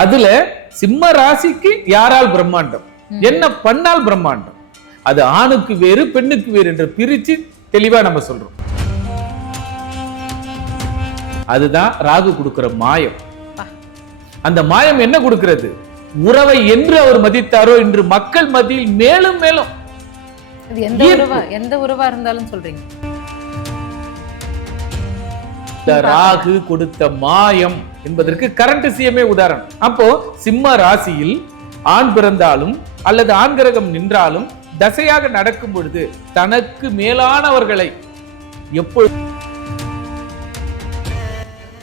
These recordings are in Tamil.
அதுல சிம்ம ராசிக்கு யாரால் பிரம்மாண்டம், என்ன பண்ணால் பிரம்மாண்டம், அது ஆணுக்கு வேறு பெண்ணுக்கு வேறு என்று பிரிச்சு தெளிவா நம்ம சொல்றோம். அதுதான் ராகு கொடுக்கிற மாயம். அந்த மாயம் என்ன கொடுக்கிறது? உறவை என்று அவர் மதித்தாரோ இன்று மக்கள் மத்தியில் மேலும் மேலும் எந்த உறவா இருந்தாலும் சொல்றீங்க. ராகு கொடுத்த மாயம் என்பதற்கு கரண்ட் சிஎம்ஏ உதாரணம். அப்போ சிம்ம ராசியில் ஆண் பிறந்தாலும் அல்லது ஆண் கிரகம் நின்றாலும் தசையாக நடக்கும் பொழுது தனக்கு மேலானவர்களை எப்பொழுது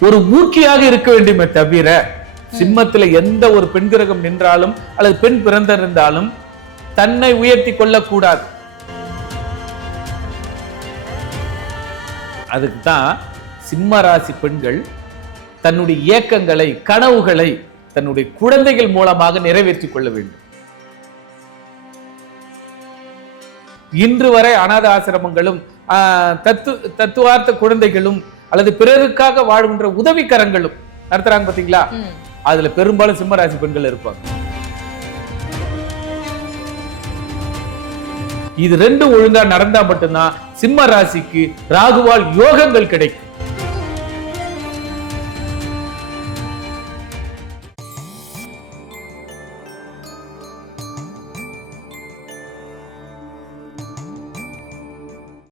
ஒரு ஊக்கியாக இருக்க வேண்டுமே தவிர, சிம்மத்துல எந்த ஒரு பெண் கிரகம் நின்றாலும் அல்லது பெண் பிறந்திருந்தாலும் தன்னை உயர்த்தி கொள்ளக்கூடாது. அதுக்கு தான் சிம்ம ராசி பெண்கள் தன்னுடைய இயக்கங்களை, கனவுகளை தன்னுடைய குழந்தைகள் மூலமாக நிறைவேற்றிக் கொள்ள வேண்டும். இன்று வரை அநாத ஆசிரமங்களும் தத்துவார்த்த குழந்தைகளும் அல்லது பிறருக்காக வாழ்கின்ற உதவிக்கரங்களும் நடத்துறாங்க பாத்தீங்களா, அதுல பெரும்பாலும் சிம்மராசி பெண்கள் இருப்பாங்க. இது ரெண்டும் ஒழுங்கா நடந்தா மட்டும்தான் சிம்ம ராசிக்கு ராகுவால் யோகங்கள் கிடைக்கும்.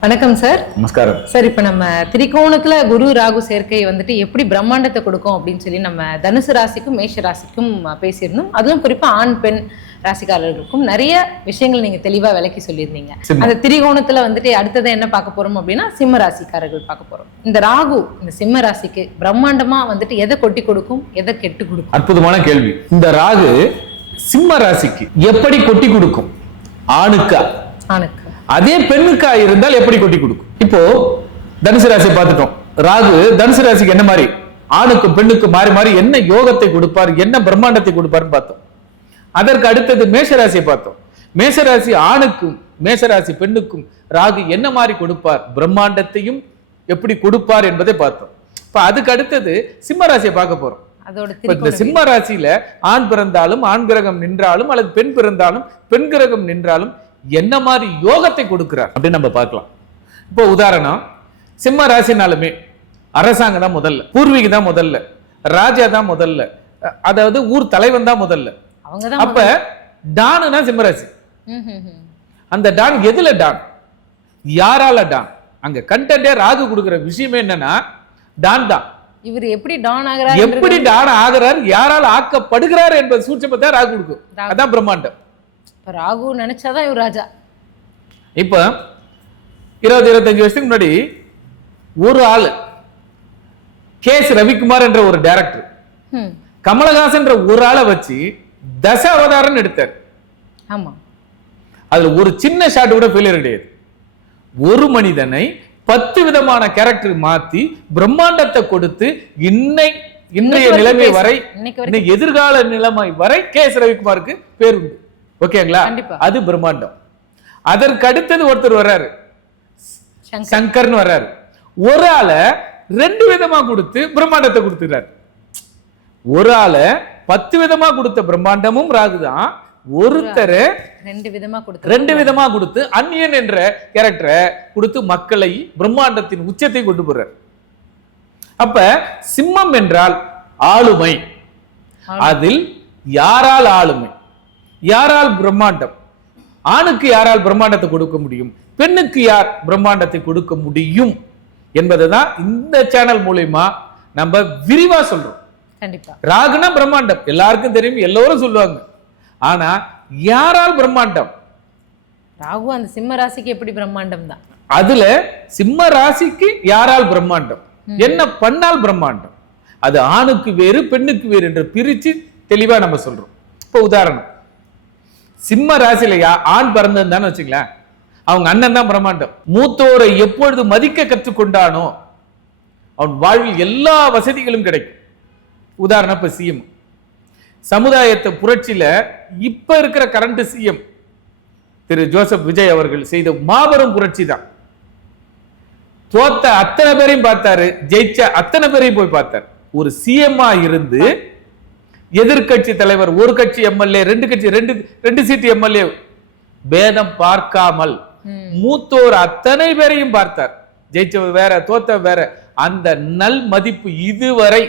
வணக்கம் சார். நமஸ்காரம் சார். இப்ப நம்ம திரிகோணத்துல குரு ராகு சேர்க்கை வந்துட்டு எப்படி பிரம்மாண்டத்தை கொடுக்கும் அப்படின்னு சொல்லி நம்ம தனுசு ராசிக்கும் மேஷ ராசிக்கும் பேசியிருந்தோம். அதுவும் குறிப்பா ஆண் பெண் ராசிக்காரர்களுக்கும் நிறைய விஷயங்கள் நீங்க தெளிவா விளக்கி சொல்லியிருந்தீங்க. அந்த திரிகோணத்துல வந்துட்டு அடுத்ததை என்ன பார்க்க போறோம் அப்படின்னா சிம்ம ராசிக்காரர்கள் பார்க்க போறோம். இந்த ராகு இந்த சிம்ம ராசிக்கு பிரம்மாண்டமா வந்துட்டு எதை கொட்டி கொடுக்கும், எதை கெட்டு கொடுக்கும்? அற்புதமான கேள்வி. இந்த ராகு சிம்ம ராசிக்கு எப்படி கொட்டி கொடுக்கும்? ஆணுக்கா? ஆணுக்கு. அதே பெண்ணுக்கா இருந்தால் எப்படி கொட்டி கொடுக்கும்? இப்போ தனுசு ராசி பார்த்துட்டோம். ராகு தனுசு ராசிக்கு என்ன மாதிரி, ஆணுக்கும் பெண்ணுக்கும் மாறி மாறி என்ன யோகத்தை கொடுப்பார், என்ன பிரம்மாண்டத்தை கொடுப்பார்னு பார்த்தோம். அதற்கு அடுத்தது மேஷராசியை பார்த்தோம். மேஷராசி ஆணுக்கும் மேஷராசி பெண்ணுக்கும் ராகு என்ன மாதிரி கொடுப்பார், பிரம்மாண்டத்தையும் எப்படி கொடுப்பார் என்பதை பார்த்தோம். இப்ப அதுக்கு அடுத்தது சிம்ம ராசியை பார்க்க போறோம். இந்த சிம்ம ராசியில ஆண் பிறந்தாலும் ஆண் கிரகம் நின்றாலும் அல்லது பெண் பிறந்தாலும் பெண் கிரகம் நின்றாலும் என்ன மாதிரி யோகத்தை கொடுக்கிறார் அப்படின்னு நம்ம பார்க்கலாம். இப்போ உதாரணம், சிம்ம ராசினாலுமே அரசாங்கம் தான் முதல்ல, பூர்வீகம் தான் முதல்ல, ராஜா தான் முதல்ல, அதாவது ஊர் தலைவன் தான் முதல்ல. அப்ப டானுனா சிம்மராசி. அந்த டான் எதுல டான், யாரால டான்? அங்க கண்டென்ட்டே ராகு கொடுக்கிற விஷயமே என்னன்னா டான் தான். இவர் எப்படி டான் ஆகிறார், எப்படி டான் ஆகிறார், யாரால் ஆக்கப்படுகிறார் என்பது சூட்சமத்தை ராகு கொடுக்கும். அதான் பிரம்மாண்டம். ராகு நினைச்சாதான் இவர் ராஜா. இப்ப 20-25 வருஷத்துக்கு முன்னாடி ஒரு ஆளு கேஸ் ரவிக்குமார் என்ற ஒரு டைரக்டர் கமலஹாசன் என்ற ஒரு ஆளை வச்சு தச அவதாரம் எடுத்தார். ஆமா, அதுல ஒரு சின்ன ஷாட் கூட ஃபெயிலியர் கிடையாது. ஒரு மனிதனை 10 விதமான கேரக்டர் மாத்தி பிரம்மாண்டத்தை கொடுத்து இன்றைய நிலைமை வரை, எதிர்கால நிலைமை வரை கேஸ் ரவிக்குமாருக்கு பேர் உண்டு. ஓகேங்களா? அது பிரம்மாண்டம். அதற்கு அடுத்தது ஒருத்தர் வர்றாரு, சங்கர்னு வர்றாரு. ஒரு ஆளை 2 விதமா கொடுத்து பிரம்மாண்டத்தை கொடுத்துறாரு. ஒரு ஆளை 10 விதமா கொடுத்த பிரம்மாண்டமும் ராகுதான். ஒருத்தரை 2 விதமா கொடுத்து அந்நியன் என்ற கேரக்டரை கொடுத்து மக்களை பிரம்மாண்டத்தின் உச்சத்தை கொண்டு போறார். அப்ப சிம்மம் என்றால் ஆளுமை. அதில் யாரால் ஆளுமை, யாரால் பிரம்மாண்டம், ஆணுக்கு யாரால் பிரம்மாண்டத்தை கொடுக்க முடியும், பெண்ணுக்கு யார் பிரம்மாண்டத்தை கொடுக்க முடியும் என்பதுதான் இந்த சேனல் மூலமா நம்ம விரிவா சொல்றோம். கண்டிப்பா ராகுனா பிரம்மாண்டம் எல்லாருக்கும் தெரியும், எல்லோரும் சொல்லுவாங்க. ஆனா யாரால் பிரம்மாண்டம்? ராகு அந்த சிம்ம ராசிக்கு எப்படி பிரம்மாண்டம் தான். அதுல சிம்ம ராசிக்கு யாரால் பிரம்மாண்டம், என்ன பண்ணால் பிரம்மாண்டம், அது ஆணுக்கு வேறு பெண்ணுக்கு வேறு என்று பிரிச்சு தெளிவா நம்ம சொல்றோம். இப்ப உதாரணம், சிம்ம ராசியில ஆண் பிறந்ததுன்னு வச்சுங்களேன், அவங்க அண்ணன் தான் பிரம்மாண்டம். மூத்தோரை எப்பொழுது மதிக்க கற்றுக்கொண்டானோ அவன் வாழ்வில் எல்லா வசதிகளும் கிடைக்கும். உதாரணம், இப்ப சிஎம் சமுதாயத்தை புரட்சியில இப்ப இருக்கிற கரண்ட் சிஎம் திரு ஜோசப் விஜய் அவர்கள் செய்த மாபெரும் புரட்சி தான். தோத்த அத்தனை பேரையும் பார்த்தாரு, ஜெயிச்ச அத்தனை பேரையும் போய் பார்த்தார். ஒரு சிஎம்மா இருந்து எதிர்கட்சி தலைவர், ஒரு கட்சி எம்எல்ஏ, ரெண்டு சீட்டு எம்எல்ஏ பேதம் பார்க்காமல் மூத்தோர் அத்தனை பேரையும் பார்த்தார். ஜெயிச்சவர் வேற, தோத்த வேற. அந்த நல் மதிப்பு இதுவரை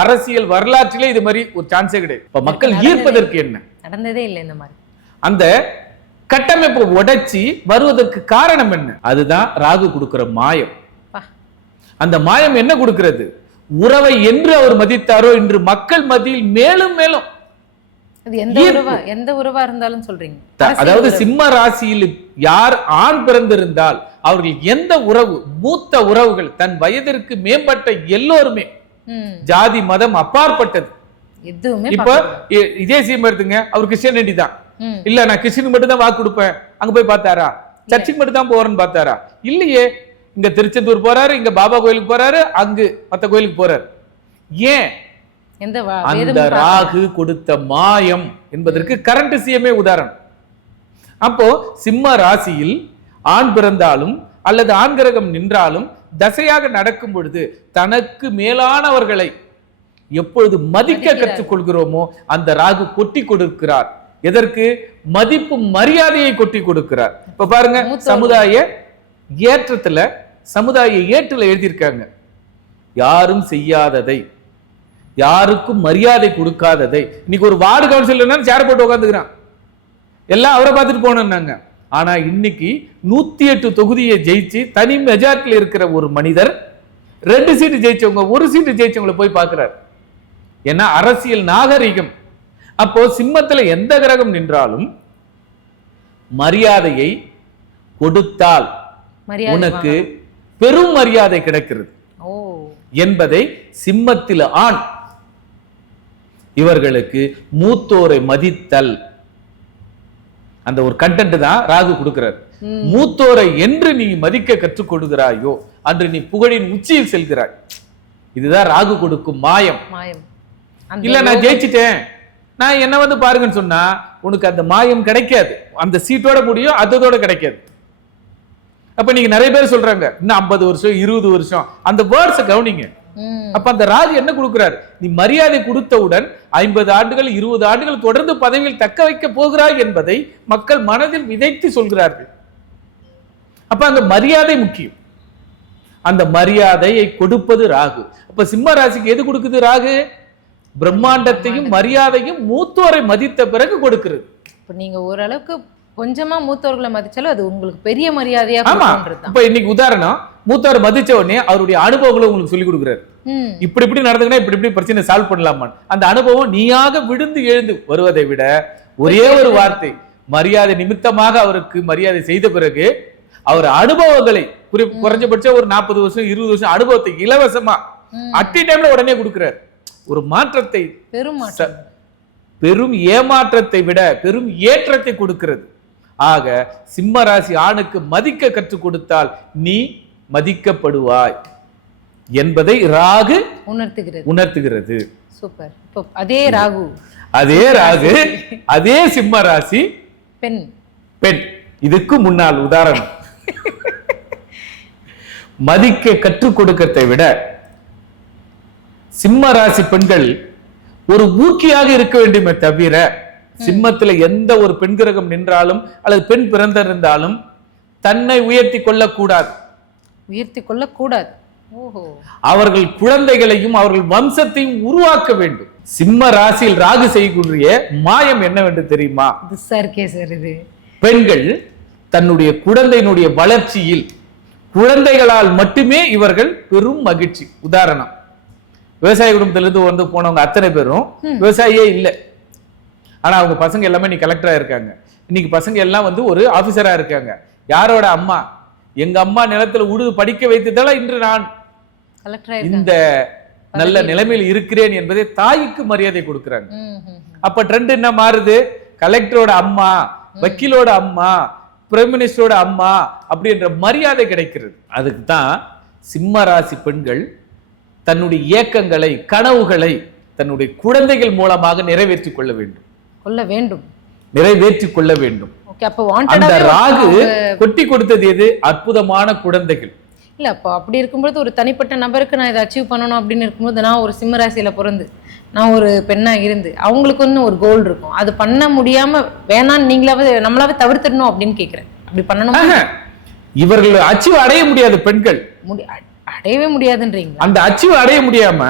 அரசியல் வரலாற்றிலே இது மாதிரி ஒரு சான்ஸே கிடையாது. இப்ப மக்கள் ஈர்ப்பதற்கு என்ன நடந்ததே இல்லை இந்த மாதிரி. அந்த கட்டமைப்பை உடைச்சி வருவதற்கு காரணம் என்ன? அதுதான் ராகு கொடுக்கிற மாயம். அந்த மாயம் என்ன கொடுக்கிறது? உறவை என்று அவர் மதித்தாரோ இன்று மக்கள் மத்தியில் மேலும் மேலும் எந்த உறவா இருந்தாலும் சொல்றீங்க. அதாவது சிம்ம ராசியில் யார் ஆண் பிறந்திருந்தால் அவர்கள் எந்த உறவு, மூத்த உறவுகள், தன் வயதிற்கு மேம்பட்ட எல்லோருமே, ஜாதி மதம் அப்பாற்பட்டது. இப்ப இதே சிம்ம எடுத்துங்க, அவர் கிறிஸ்டியானிட்டி தான். இல்ல நான் கிறிஸ்டின் மட்டும் தான் வாக்கு கொடுப்பேன், அங்க போய் பார்த்தாரா? சர்ச்சுக்கு மட்டும் தான் போறேன்னு பார்த்தாரா? இல்லையே. இங்க திருச்செந்தூர் போறாரு, இங்க பாபா கோயிலுக்கு போறாரு, அங்கு மத்த கோயிலுக்கு போறாரு. ஏன்? அந்த ராகு கொடுத்த மாயம் என்பதற்கு கரண்ட் சிஎம்ஏ உதாரணம். அப்போ சிம்ம ராசியில் ஆண் பிறந்தாலும் அல்லது ஆண் கிரகம் நின்றாலும் தசையாக நடக்கும் பொழுது தனக்கு மேலானவர்களை எப்பொழுது மதிக்க கற்றுக்கொள்கிறோமோ அந்த ராகு கொட்டி கொடுக்கிறார். எதற்கு? மதிப்பு மரியாதையை கொட்டி கொடுக்கிறார். இப்ப பாருங்க, சமுதாய ஏற்றத்துல, சமுதாய ஏற்றுல எழுதியிருக்காங்க, யாரும் செய்யாததை, யாருக்கும் மரியாதை கொடுக்காததை. இன்னைக்கு ஒரு வார்டு கவுன்சிலர் சேர் போட்டு உட்காந்துக்கிறான், எல்லாம் அவரை பார்த்துட்டு போனாங்க. ஆனா இன்னைக்கு 108 தொகுதியை ஜெயிச்சு தனி மெஜாரிட்டியில் இருக்கிற ஒரு மனிதர் 2 சீட்டு ஜெயிச்சவங்க, 1 சீட்டு ஜெயிச்சவங்களை போய் பார்க்கிறார். ஏன்னா அரசியல் நாகரிகம். அப்போ சிம்மத்துல எந்த கிரகம் நின்றாலும் மரியாதையை கொடுத்தால் உனக்கு பெரும் மரியாதை கிடைக்கிறது என்பதை சிம்மத்தில் ஆண் இவர்களுக்கு மூத்தோரை மதித்தல், அந்த ஒரு கண்டென்ட் தான் ராகு கொடுக்கிறார். மூத்தோரை என்று நீ மதிக்க கற்றுக் கொடுக்கிறாயோ அன்று நீ புகழின் உச்சியில் செல்கிறாய். இதுதான் ராகு கொடுக்கும் மாயம். இல்ல நான் ஜெயிச்சிட்டேன், நான் என்ன வந்து பாருங்கன்னு சொன்னா உனக்கு அந்த மாயம் கிடைக்காது. அந்த சீட்டோட முடியும், அதோட கிடைக்காது. அப்ப நீங்க நிறைய பேர் சொல்றாங்க இன்னும் 50 வருஷம் 20 வருஷம், அந்த வேர்ட்ஸை கவனிங்க. அப்ப அந்த ராகு என்ன கொடுக்கிறார்? நீ மரியாதை கொடுத்தவுடன் 50 ஆண்டுகள் 20 ஆண்டுகள் தொடர்ந்து பதவியில் தக்க வைக்க போகிறாய் என்பதை மக்கள் மனதில் விதைத்து சொல்கிறார்கள். அப்ப அங்க மரியாதை முக்கியம். அந்த மரியாதையை கொடுப்பது ராகு. அப்ப சிம்ம ராசிக்கு எது கொடுக்குது ராகு? பிரம்மாண்டத்தையும் மரியாதையும் மூத்தோரை மதித்த பிறகு கொடுக்கிறது. இப்ப நீங்க ஓரளவுக்கு கொஞ்சமா மூத்தவர்களை மதிச்சாலும் அது உங்களுக்கு பெரிய மரியாதையா. இப்ப இன்னைக்கு உதாரணம், மூத்தவர் மதிச்ச உடனே அவருடைய அனுபவங்களை உங்களுக்கு சொல்லி கொடுக்குறாரு. இப்படி நடந்துங்கன்னா இப்படி பிரச்சனை சால்வ் பண்ணலாமா? அந்த அனுபவம் நீயாக விழுந்து எழுந்து வருவதை விட ஒரே ஒரு வார்த்தை மரியாதை நிமித்தமாக அவருக்கு மரியாதை செய்த பிறகு அவர் அனுபவங்களை குறைஞ்சபட்சம் ஒரு 40 வருஷம் 20 வருஷம் அனுபவத்தை இலவசமா அட் டைம்ல உடனே கொடுக்கிறார். ஒரு மாற்றத்தை, பெரும் ஏமாற்றத்தை விட பெரும் ஏற்றத்தை கொடுக்கிறது. ஆக சிம்ம ராசி ஆணுக்கு மதிக்க கற்றுக் கொடுத்தால் நீ மதிக்கப்படுவாய் என்பதை ராகு உணர்த்துகிறது. சூப்பர். இப்போ அதே ராகு அதே சிம்ம ராசி பெண். இதுக்கு முன்னால் உதாரணம் மதிக்க கற்றுக் கொடுக்கத்தை விட சிம்ம ராசி பெண்கள் ஒரு ஊக்கியாக இருக்க வேண்டுமே தவிர, சிம்மத்துல எந்த ஒரு பெண் கிரகம் நின்றாலும் அல்லது பெண் பிறந்திருந்தாலும் தன்னை உயர்த்தி கொள்ளக்கூடாது. அவர்கள் குழந்தைகளையும் அவர்கள் வம்சத்தையும் உருவாக்க வேண்டும். சிம்ம ராசியில் ராகு செய்யக்கூடிய மாயம் என்னவென்று தெரியுமா? பெண்கள் தன்னுடைய குழந்தையினுடைய வளர்ச்சியில் குழந்தைகளால் மட்டுமே இவர்கள் பெரும் மகிழ்ச்சி. உதாரணம், விவசாய குடும்பத்திலிருந்து வந்து போனவங்க அத்தனை பேரும் விவசாயியே இல்லை, ஆனா அவங்க பசங்க எல்லாமே நீ கலெக்டரா இருக்காங்க. இன்னைக்கு பசங்க எல்லாம் வந்து ஒரு ஆபீசரா இருக்காங்க. யாரோட அம்மா? எங்க அம்மா நிலத்துல உழுது படிக்க வைத்ததால இன்று நான் இந்த நல்ல நிலைமையில் இருக்கிறேன் என்பதை தாய்க்கு மரியாதை கொடுக்கிறாங்க. அப்ப ட்ரெண்ட் என்ன மாறுது? கலெக்டரோட அம்மா, வக்கீலோட அம்மா, பிரைம் மினிஸ்டரோட அம்மா அப்படின்ற மரியாதை கிடைக்கிறது. அதுக்கு தான் சிம்ம ராசி பெண்கள் தன்னுடைய இயக்கங்களை, கனவுகளை தன்னுடைய குழந்தைகள் மூலமாக நிறைவேற்றிக் கொள்ள வேண்டும். அந்த ராகு கொட்டி கொடுத்தது எது? அற்புதமான குழந்தைகள். இல்ல அப்ப அப்படி இருக்கும்போது ஒரு தனிப்பட்ட நபருக்கு நான் இதை அச்சீவ் பண்ணணும் அப்படின்னு இருக்கும்போது, நான் ஒரு சிம்ம ராசியில பிறந்து நான் ஒரு பெண்ணா இருந்து அவங்களுக்கு ஒன்று ஒரு கோல் இருக்கும், அது பண்ண முடியாம வேணான்னு நீங்களாவது நம்மளாவே தவிர்த்துடணும் அப்படின்னு கேட்கிறேன். அப்படி பண்ணணும். இவர்கள் அச்சீவ் அடைய முடியாது, பெண்கள் அடையவே முடியாதுன்றீங்க. அந்த அச்சீவ் அடைய முடியாம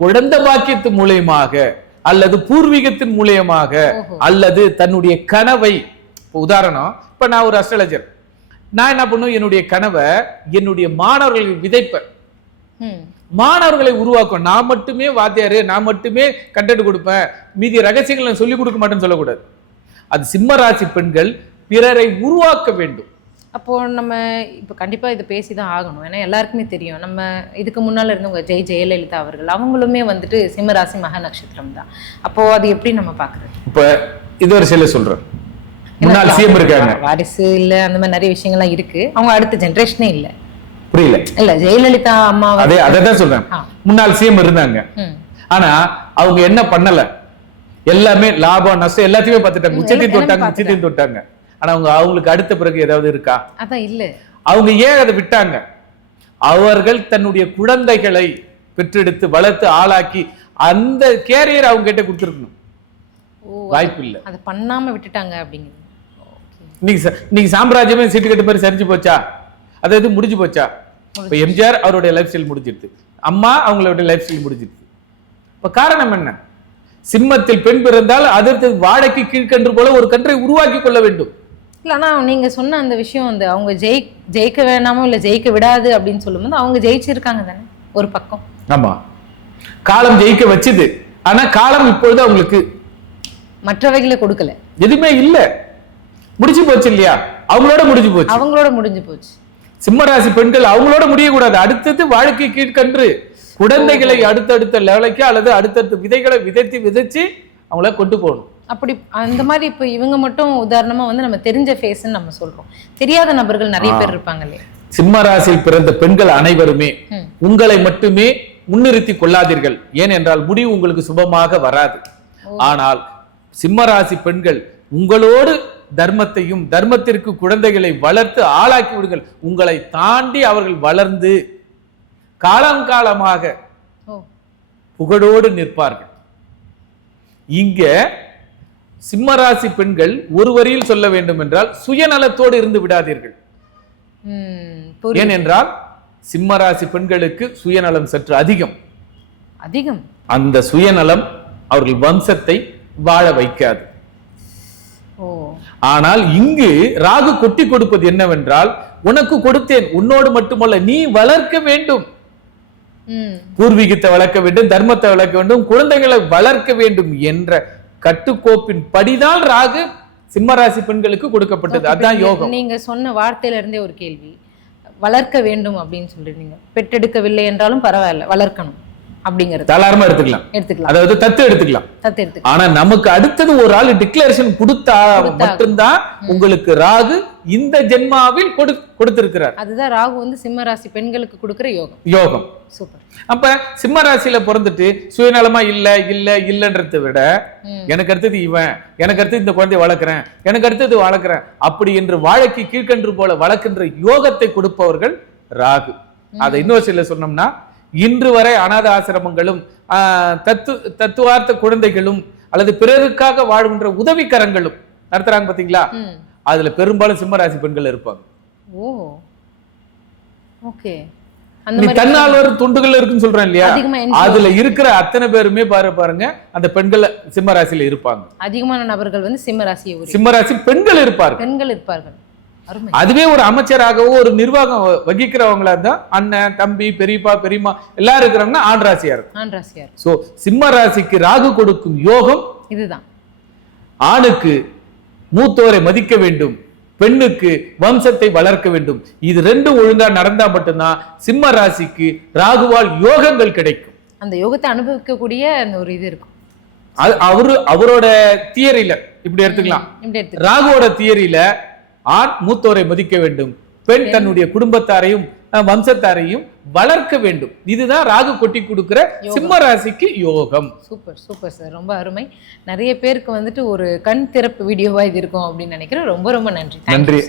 குழந்தை பாக்கியத்து மூலியமாக அல்லது பூர்வீகத்தின் மூலியமாக அல்லது தன்னுடைய கனவை, உதாரணம் இப்ப நான் ஒரு அஸ்ட்ராலஜர், நான் என்ன பண்ணுவேன், என்னுடைய கனவை என்னுடைய மாணவர்களுக்கு விதைப்பேன், மாணவர்களை உருவாக்கும். நான் மட்டுமே வாத்தியாரு, நான் மட்டுமே கண்டென்ட் கொடுப்பேன், மீதி ரகசியங்களை சொல்லிக் கொடுக்க மாட்டேன்னு சொல்லக்கூடாது. அது சிம்ம ராசி பெண்கள் பிறரை உருவாக்க வேண்டும். அப்போ நம்ம இப்போ கண்டிப்பா இதை பேசிதான் ஆகணும். ஏன்னா எல்லாருக்குமே தெரியும், நம்ம இதுக்கு முன்னால இருந்தவங்க ஜெயலலிதா அவர்கள் அவங்களுமே வந்துட்டு சிம்மராசி மக நட்சத்திரம் தான். அப்போ அது எப்படி நம்ம பாக்குறது? இப்ப இது ஒரு சில சொல்றேன், முன்னாள் சிஎம் இருக்காங்க, வாரிசு இல்ல, அந்த மாதிரி நிறைய விஷயங்கள்லாம் இருக்கு. அவங்க அடுத்த ஜெனரேஷனே இல்ல. புரியல? இல்ல ஜெயலலிதா அம்மா அதான் சொல்றேன், முன்னாள் சிஎம் இருந்தாங்க. ஆனா அவங்க என்ன பண்ணல, எல்லாமே லாபம் நஷ்டம் எல்லாத்தையுமே பார்த்துட்டாங்க, உச்சத்தையும் தொட்டாங்க. ஆனா அவங்களுக்கு அடுத்த பிறகு ஏதாவது இருக்கா? அதான் இல்ல. அவங்க ஏன் அதை விட்டாங்க? அவர்கள் தன்னுடைய குழந்தைகளை பெற்றெடுத்து வளர்த்து ஆளாக்கி அந்த கேரியர் அவங்க கிட்ட கொடுத்துருக்கணும். வாய்ப்பு இல்ல, அதை பண்ணாம விட்டுட்டாங்க அப்படிங்கிறது. நீங்க சாம்ராஜ்யமே சீட்டு கட்டு மாதிரி சரிஞ்சு போச்சா? அதாவது முடிஞ்சு போச்சா? இப்ப எம்ஜிஆர் அவருடைய லைஃப் ஸ்டைல் முடிஞ்சிருது, அம்மா அவங்களுடைய லைஃப் ஸ்டைல் முடிஞ்சிருது. இப்ப காரணம் என்ன? சிம்மத்தில் பெண் பிறந்தால் அதற்கு வாழைக்கு கீழ்கன்று போல ஒரு கன்றை உருவாக்கி கொள்ள வேண்டும். இல்ல, ஆனா நீங்க சொன்ன அந்த விஷயம் வந்து அவங்க ஜெயிக்க வேணாமோ இல்ல ஜெயிக்க விடாது அப்படின்னு சொல்லும்போது அவங்க ஜெயிச்சிருக்காங்க தானே ஒரு பக்கம். ஆமா, காலம் ஜெயிக்க வச்சுது. ஆனா காலம் இப்பொழுது அவங்களுக்கு மற்றவைகளை கொடுக்கல, எதுவுமே இல்ல, முடிச்சு போச்சு இல்லையா? அவங்களோட முடிஞ்சு போச்சு. சிம்மராசி பெண்கள் அவங்களோட முடியக்கூடாது. அடுத்தது வாழ்க்கை கீழ்கன்று குழந்தைகளை அடுத்தடுத்த லெவலுக்கு அல்லது அடுத்தடுத்த விதைகளை விதைச்சு அவங்கள கொண்டு போகணும். அப்படி அந்த மாதிரி இப்ப இவங்க மட்டும் உதாரணமா வந்து நம்ம தெரிஞ்ச ஃபேஸ்ன்னு நம்ம சொல்றோம், தெரியாத நபர்கள் நிறைய பேர் இருப்பாங்க இல்லையா? சிம்ம ராசியில் பிறந்த பெண்கள் அனைவருமே உங்களை மட்டுமே முன்னிறுத்தி கொள்ளாதீர்கள். ஏனென்றால் முடிவு உங்களுக்கு சுபமாக வராது. ஆனால் சிம்ம ராசி பெண்கள் உங்களோடு தர்மத்தையும் தர்மத்திற்கு குழந்தைகளை வளர்த்து ஆளாக்கி விடுங்கள். உங்களை தாண்டி அவர்கள் வளர்ந்து காலங்காலமாக புகழோடு நிற்பார்கள். இங்க சிம்மராசி பெண்கள் ஒரு வரியில் சொல்ல வேண்டும் என்றால் சுயநலத்தோடு இருந்து விடாதீர்கள். ஏனென்றால் சிம்மராசி பெண்களுக்கு சுயநலம் சற்று அதிகம். அந்த சுயநலம் அவர்கள் வம்சத்தை வாழ வைக்காது. ஆனால் இங்கு ராகு கொட்டி கொடுப்பது என்னவென்றால், உனக்கு கொடுத்தேன், உன்னோடு மட்டுமல்ல, நீ வளர்க்க வேண்டும், பூர்வீகத்தை வளர்க்க வேண்டும், தர்மத்தை வளர்க்க வேண்டும், குழந்தைகளை வளர்க்க வேண்டும் என்ற கட்டுக்கோப்பின் படிதான் ராகு சிம்மராசி பெண்களுக்கு கொடுக்கப்பட்டது. அதான் யோகம். நீங்க சொன்ன வார்த்தையில இருந்தே ஒரு கேள்வி, வளர்க்க வேண்டும் அப்படின்னு சொல்றீங்க. பெற்றெடுக்கவில்லை என்றாலும் பரவாயில்ல, வளர்க்கணும் அப்படிங்கிறது தாராளமா எடுத்துக்கலாம். அதாவது தத்து எடுத்துக்கலாம். ஆனா நமக்கு அடுத்தது ஒரு ஆள் டிக்ளரேஷன் கொடுத்தா மட்டும்தான் உங்களுக்கு ராகு இந்த ஜென்மாவில் கொடுத்திருக்கிறார். அதுதான் ராகு வந்து சிம்ம ராசி பெண்களுக்கு கொடுக்கிற யோகம். சூப்பர். அப்ப சிம்ம ராசியில பிறந்துட்டு சுயநலமா இல்லன்றதை விட எனக்கு அடுத்தது இவன், எனக்கு அடுத்து இந்த குழந்தைய வளர்க்கிறேன், எனக்கு அடுத்தது வளர்க்கிறேன் அப்படி என்று வாழைக்கு கீழ்கன்று போல வளர்க்கின்ற யோகத்தை கொடுப்பவர்கள் ராகு. அதை இன்னொரு சில சொன்னோம்னா, இன்று வரை அநாத ஆசிரமங்களும் தத்துவார்த்த குழந்தைகளும் அல்லது பிறருக்காக வாழ்கின்ற உதவிக்கரங்களும் நடத்துறாங்க பாத்தீங்களா, அதுல பெரும்பாலும் சிம்மராசி பெண்கள் இருப்பாங்க. தன்னால்வர் துண்டுகள் இருக்குன்னு சொல்றேன் இல்லையா, அதுல இருக்கிற அத்தனை பேருமே பாருங்க அந்த பெண்கள் சிம்மராசியில இருப்பாங்க. அதிகமான நபர்கள் வந்து சிம்மராசி பெண்கள் இருப்பார்கள். அதுவே ஒரு அமைச்சராகவோ ஒரு நிர்வாகம் வகிக்கிறவங்களா தான் அண்ணன் தம்பி பெரியப்பா பெரியம்மா எல்லாரும் இருக்கிறாங்கன்னா ஆண் ராசியா இருக்கும். சோ சிம்ம ராசிக்கு ராகு கொடுக்கும் யோகம் இதுதான். ஆணுக்கு மூத்தோரை மதிக்க வேண்டும், பெண்ணுக்கு வம்சத்தை வளர்க்க வேண்டும். இது ரெண்டும் ஒழுங்கா நடந்தா மட்டும்தான் சிம்ம ராசிக்கு ராகுவால் யோகங்கள் கிடைக்கும். அந்த யோகத்தை அனுபவிக்கக்கூடிய அந்த ஒரு இது இருக்கும். அவரோட தியரியில இப்படி எடுத்துக்கலாம். ராகுவோட தியரியில ஆண் மூத்தோரை மதிக்க வேண்டும், பெண் தன்னுடைய குடும்பத்தாரையும் வம்சத்தாரையும் வளர்க்க வேண்டும். இதுதான் ராகு கொட்டி கொடுக்கிற சிம்ம ராசிக்கு யோகம். சூப்பர் சார், ரொம்ப அருமை. நிறைய பேருக்கு வந்துட்டு ஒரு கண் திறப்பு வீடியோவா இது இருக்கும் அப்படின்னு நினைக்கிறேன். ரொம்ப நன்றி.